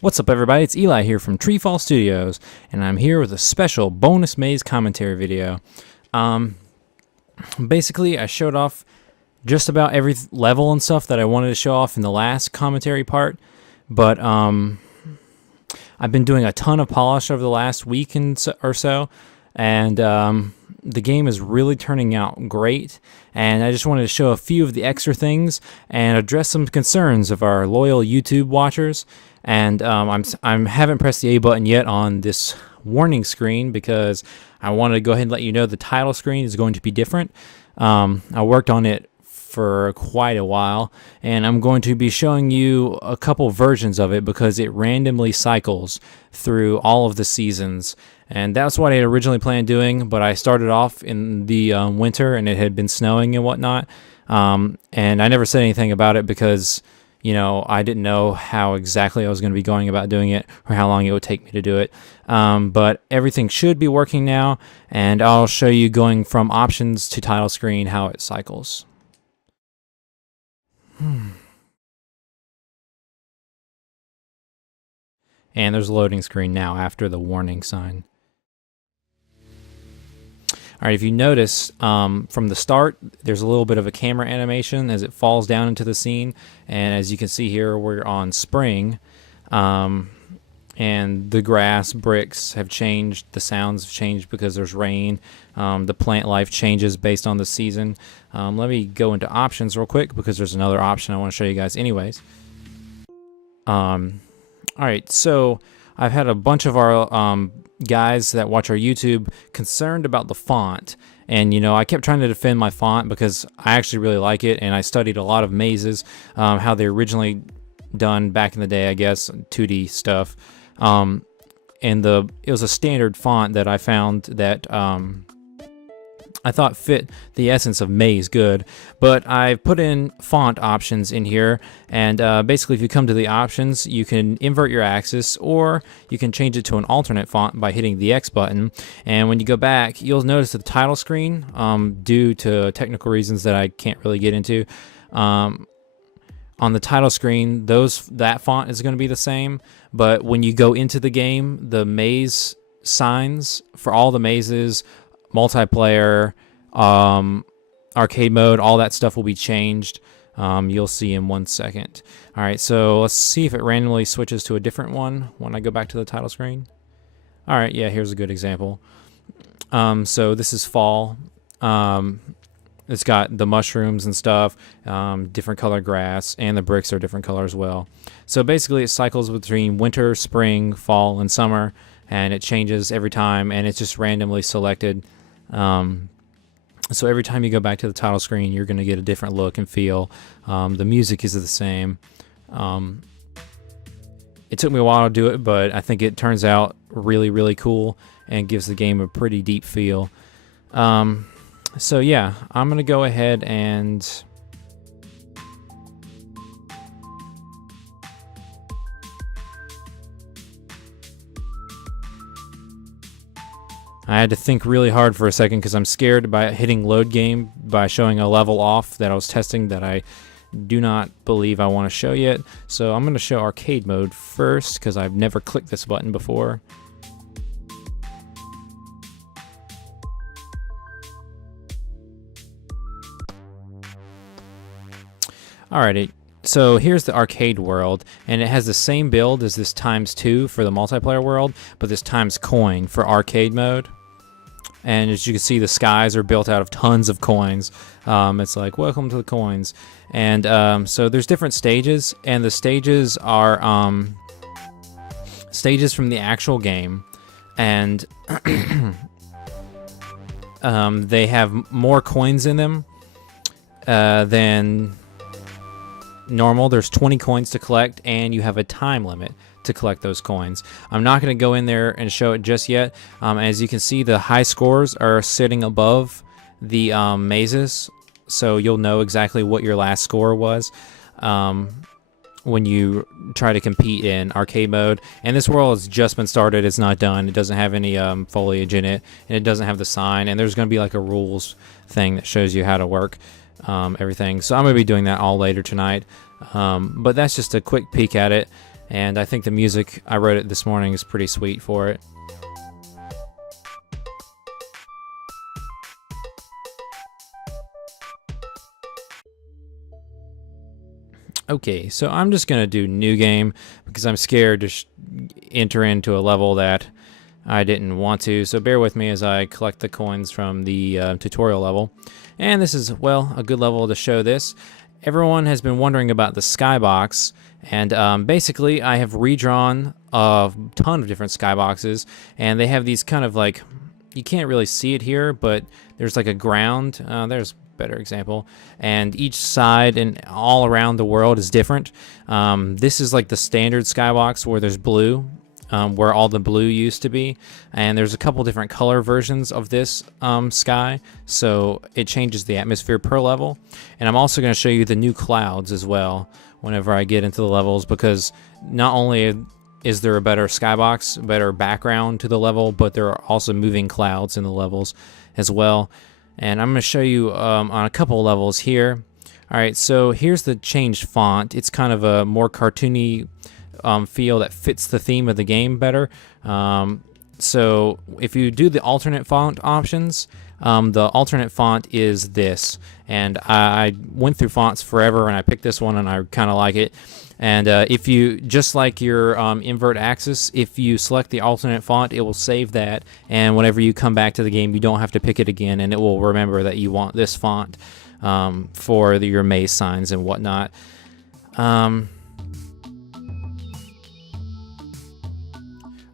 What's up, everybody? It's Eli here from TreeFall Studios, and I'm here with a special bonus maze commentary video. Basically, I showed off just about every level and stuff that I wanted to show off in the last commentary part, but I've been doing a ton of polish over the last week or so, and the game is really turning out great, and I just wanted to show a few of the extra things and address some concerns of our loyal YouTube watchers. And I haven't pressed the A button yet on this warning screen because I wanted to go ahead and let you know the title screen is going to be different. I worked on it for quite a while, and I'm going to be showing you a couple versions of it because it randomly cycles through all of the seasons. And that's what I had originally planned doing, but I started off in the winter and it had been snowing and whatnot. And I never said anything about it because, you know, I didn't know how exactly I was going to be going about doing it or how long it would take me to do it. But everything should be working now, and I'll show you going from options to title screen how it cycles. And there's a loading screen now after the warning sign. All right, if you notice, from the start, there's a little bit of a camera animation as it falls down into the scene. And as you can see here, we're on spring. And the grass, bricks have changed. The sounds have changed because there's rain. The plant life changes based on the season. Let me go into options real quick because there's another option I want to show you guys anyways. All right, so I've had a bunch of our guys that watch our YouTube concerned about the font, and you know, I kept trying to defend my font because I actually really like it, and I studied a lot of mazes, how they originally done back in the day, I guess, 2D stuff, and it was a standard font that I found that I thought fit the essence of maze good, but I've put in font options in here, and basically if you come to the options, you can invert your axis, or you can change it to an alternate font by hitting the X button. And when you go back, you'll notice that the title screen, due to technical reasons that I can't really get into, on the title screen, that font is going to be the same, but when you go into the game, the maze signs for all the mazes, multiplayer, arcade mode, all that stuff will be changed. You'll see in 1 second. All right, so let's see if it randomly switches to a different one when I go back to the title screen. All right, yeah, here's a good example. So this is fall. It's got the mushrooms and stuff, different color grass, and the bricks are different color as well. So basically it cycles between winter, spring, fall, and summer, and it changes every time, and it's just randomly selected. So every time you go back to the title screen, you're going to get a different look and feel. The music is the same. It took me a while to do it, but I think it turns out really, really cool and gives the game a pretty deep feel. So yeah, I'm going to go ahead and I had to think really hard for a second because I'm scared by hitting load game by showing a level off that I was testing that I do not believe I want to show yet. So I'm going to show arcade mode first because I've never clicked this button before. Alrighty, so here's the arcade world, and it has the same build as this ×2 for the multiplayer world, but this times coin for arcade mode. And as you can see, the skies are built out of tons of coins. It's like, welcome to the coins. And so there's different stages, and the stages are stages from the actual game. And they have more coins in them than normal. There's 20 coins to collect, and you have a time limit to collect those coins. I'm not going to go in there and show it just yet. As you can see, the high scores are sitting above the mazes, so you'll know exactly what your last score was when you try to compete in arcade mode. And this world has just been started. It's not done. It doesn't have any foliage in it, and it doesn't have the sign, and there's going to be like a rules thing that shows you how to work everything. So I'm going to be doing that all later tonight. But that's just a quick peek at it. and I think the music, I wrote it this morning, is pretty sweet for it. Okay, so I'm just gonna do new game because I'm scared to enter into a level that I didn't want to, so bear with me as I collect the coins from the tutorial level. And this is, well, a good level to show this. Everyone has been wondering about the skybox, and basically I have redrawn a ton of different skyboxes, and they have these kind of like, you can't really see it here, but there's like a ground, there's a better example, and each side and all around the world is different. This is like the standard skybox where there's blue, where all the blue used to be, and there's a couple different color versions of this sky, so it changes the atmosphere per level. And I'm also going to show you the new clouds as well whenever I get into the levels, because not only is there a better skybox, better background to the level, but there are also moving clouds in the levels as well. And I'm going to show you on a couple levels here. Alright, so here's the changed font. It's kind of a more cartoony feel that fits the theme of the game better. So if you do the alternate font options, the alternate font is this, and I went through fonts forever and I picked this one and I kind of like it. And if you, just like your invert axis, if you select the alternate font, it will save that, and whenever you come back to the game you don't have to pick it again, and it will remember that you want this font for your maze signs and whatnot.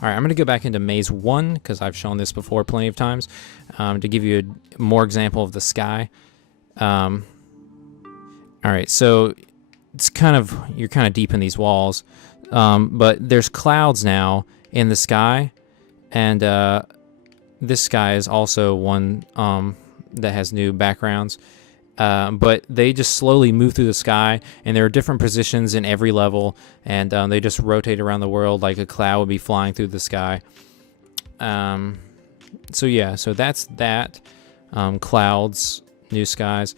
Alright, I'm going to go back into Maze 1, because I've shown this before plenty of times, to give you a more example of the sky. Alright, so it's kind of, you're kind of deep in these walls, but there's clouds now in the sky, and this sky is also one that has new backgrounds. But they just slowly move through the sky, and there are different positions in every level, and they just rotate around the world like a cloud would be flying through the sky. So yeah, so that's that. Clouds, new skies.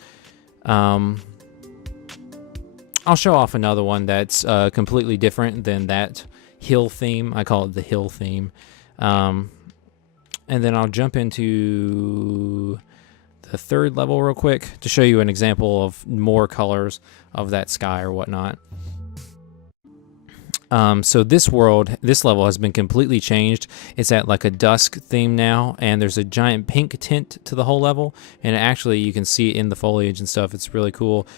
I'll show off another one that's completely different than that hill theme. I call it the hill theme. And then I'll jump into the third level real quick to show you an example of more colors of that sky or whatnot. So this level has been completely changed. It's at like a dusk theme now, and there's a giant pink tint to the whole level, and actually you can see it in the foliage and stuff. It's really cool.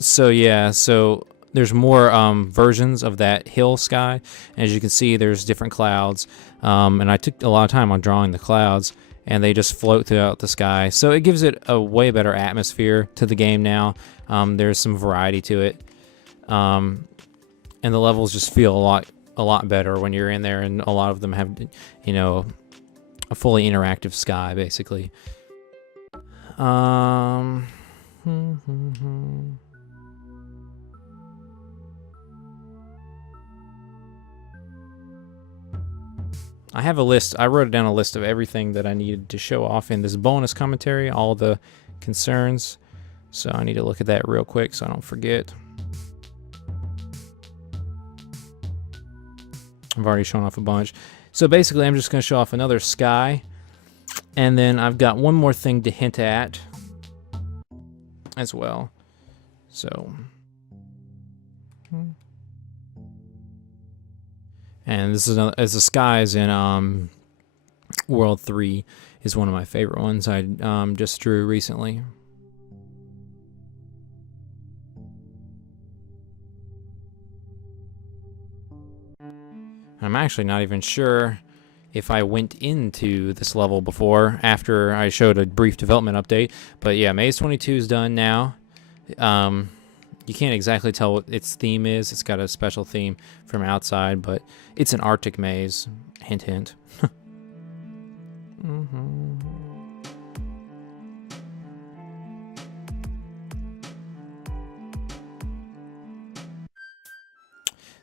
So yeah, so there's more versions of that hill sky. As you can see, there's different clouds, and I took a lot of time on drawing the clouds, and they just float throughout the sky. So it gives it a way better atmosphere to the game now. There's some variety to it. And the levels just feel a lot better when you're in there, and a lot of them have, you know, a fully interactive sky, basically. I have a list. I wrote down a list of everything that I needed to show off in this bonus commentary, all the concerns. So I need to look at that real quick so I don't forget. I've already shown off a bunch. So basically I'm just going to show off another sky, and then I've got one more thing to hint at as well. So, and this is as the skies in World 3 is one of my favorite ones I just drew recently. I'm actually not even sure if I went into this level before after I showed a brief development update, but yeah, Maze 22 is done now. You can't exactly tell what its theme is. It's got a special theme from outside, but it's an Arctic maze. Hint, hint.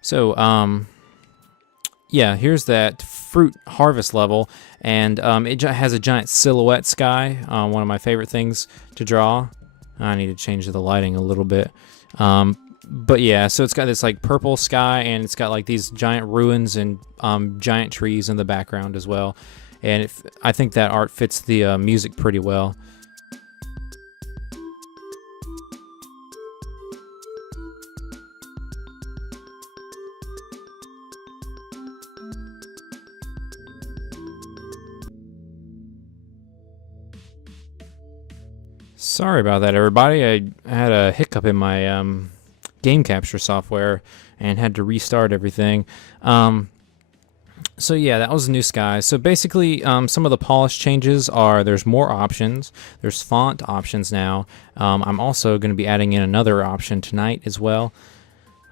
So, yeah, here's that fruit harvest level, and it has a giant silhouette sky, one of my favorite things to draw. I need to change the lighting a little bit. But yeah, so it's got this like purple sky, and it's got like these giant ruins and giant trees in the background as well. And I think that art fits the music pretty well. Sorry about that, everybody. I had a hiccup in my game capture software and had to restart everything. So yeah, that was the new sky. So basically, some of the polish changes are there's more options. There's font options now. I'm also going to be adding in another option tonight as well.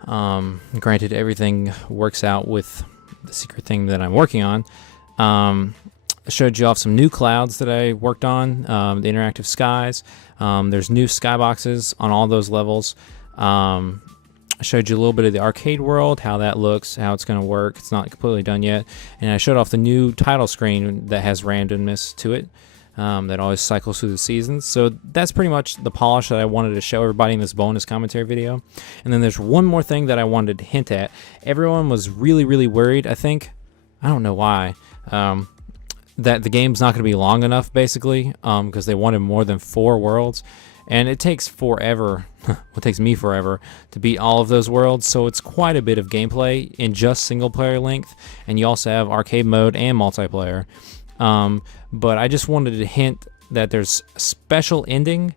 Granted, everything works out with the secret thing that I'm working on. I showed you off some new clouds that I worked on, the interactive skies. There's new skyboxes on all those levels. I showed you a little bit of the arcade world, how that looks, how it's going to work. It's not completely done yet. And I showed off the new title screen that has randomness to it, that always cycles through the seasons. So that's pretty much the polish that I wanted to show everybody in this bonus commentary video. And then there's one more thing that I wanted to hint at. Everyone was really, really worried, I think. I don't know why. That the game's not going to be long enough, basically, because they wanted more than 4 worlds. And it takes forever, it takes me forever, to beat all of those worlds, so it's quite a bit of gameplay in just single-player length, and you also have arcade mode and multiplayer. But I just wanted to hint that there's a special ending,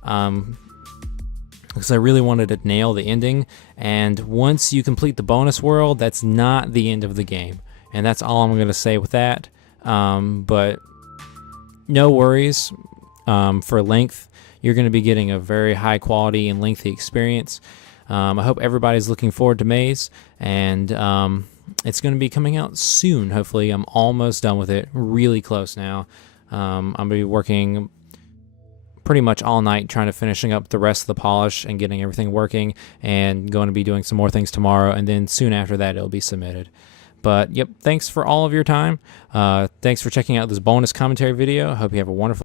because I really wanted to nail the ending, and once you complete the bonus world, that's not the end of the game. And that's all I'm going to say with that. But no worries for length. You're going to be getting a very high quality and lengthy experience. I hope everybody's looking forward to Maze, and it's going to be coming out soon. Hopefully, I'm almost done with it. Really close now. I'm going to be working pretty much all night trying to finishing up the rest of the polish and getting everything working, and going to be doing some more things tomorrow, and then soon after that it'll be submitted. But yep, thanks for all of your time. Thanks for checking out this bonus commentary video. I hope you have a wonderful